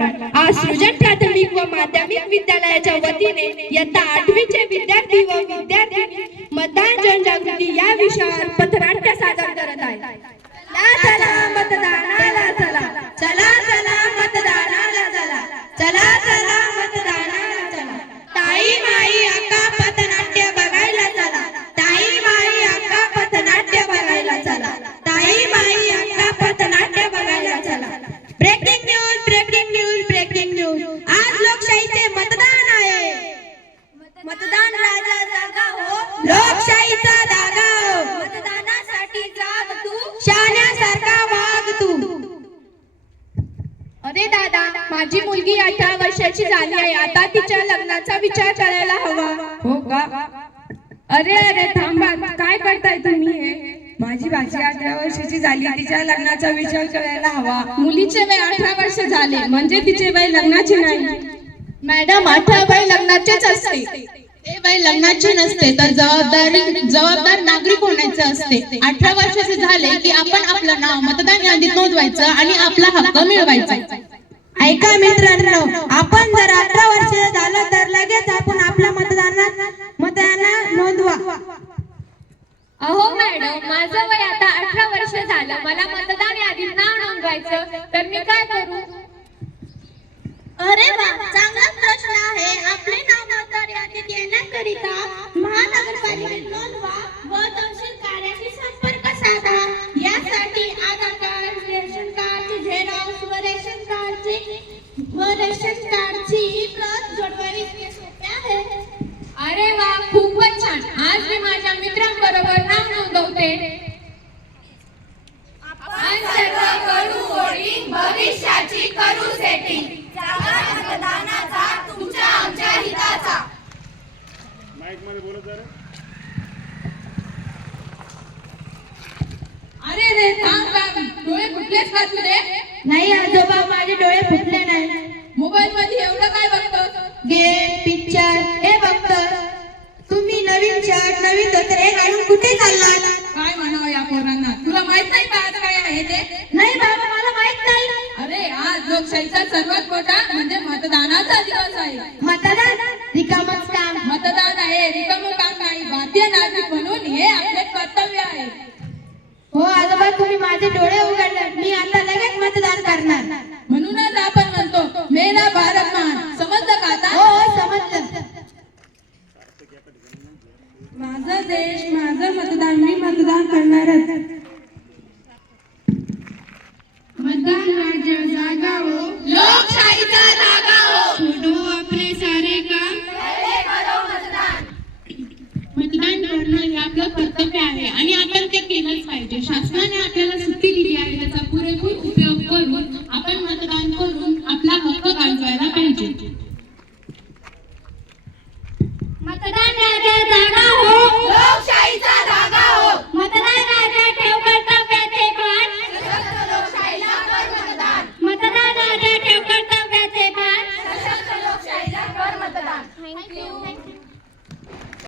आज सृजन प्राथमिक व माध्यमिक विद्यालयाच्या वतीने इयत्ता आठवीचे विद्यार्थी व विद्यार्थी मतदान जनजागृती या विषयावर शाण्यासारखा तू. अरे दादा माझी मुलगी अठरा वर्षाची झाली आहे. आता तिच्या लग्नाचा विचार करायला हवा. हो का? अरे अरे थांबा. काय करताय तुम्ही हे? माझी भाची अठरा वर्षाची झाली. तिच्या लग्नाचा विचार करायला हवा. मुलीचे वय अठरा वर्ष झाले. म्हणजे तिचे वय लग्नाचे नाही. मॅडम अठरा वय लग्नाचेच असते. ते वय लग्नाचे नसते तर जबाबदारी जबाबदार नागरिक होण्याचे असते. अठरा वर्षाचे झाले की आपण आपलं नाव मतदान यादीत नोंदवायचं आणि आपला हक्क मिळवायचा. ऐका मित्रांनो आपण जर अठरा वर्ष झालं तर लगेच आपण आपल्या मतदानात मतदाना नोंदवा. अहो मॅडम माझं वय आता अठरा वर्ष झालं. मला मतदान यादीत नाव नोंदवायचं. तर मी काय करू? अरे वा चांगला प्रश्न आहे. आपले नाव मतदार यादीत येण्याकरिता महानगरपालिकेत नोंदवा व तहसील कार्याशी संपर्क साधा. यासाठी आधार कार्ड रेशन कार्डचे झेरॉक्स व रेशन कार्डचे व रेशन कार्डची ही प्रत जोडवावी सोपे आहे. अरे वा खूपच छान. आज मी माझ्या मित्रांबरोबर नाव नोंदवते आपण सर्व करू वोटिंग भविष्याची करू सेटिंग जागा मतदानाचा तुमच्या आमच्या हिताचा अरे रे थांब थांब डोळे फुटलेच का तुझे नाही आजोबा माझे डोळे फुटले नाही. मोबाईल मध्ये एवढं काय बघतो गेम पिक्चर हे बघतो तुम्ही नवीन शर्ट नवीन धोतर घालून कुठे चाललात? काय म्हणावं या पोरांना? तुला माहीत नाही का आज काय आहे ते? नाही बाबा मला माहीत नाही. अरे आज लोकशाहीचा सर्वात मोठा म्हणजे मतदानाचा दिवस आहे. मतदान? रिकामच काम. मतदान आहे हो आजोबा तुम्ही माझे डोळे उघडले मी आता लगेच मतदान करणार. म्हणूनच आपण म्हणतो मेरा भारत महान समजलं का आता? हो हो समजलं. माझा देश माझं मतदान मी मतदान करणारच. आपलं कर्तव्य आहे आणि आपण ते केलंच पाहिजे. शासनाने आपल्याला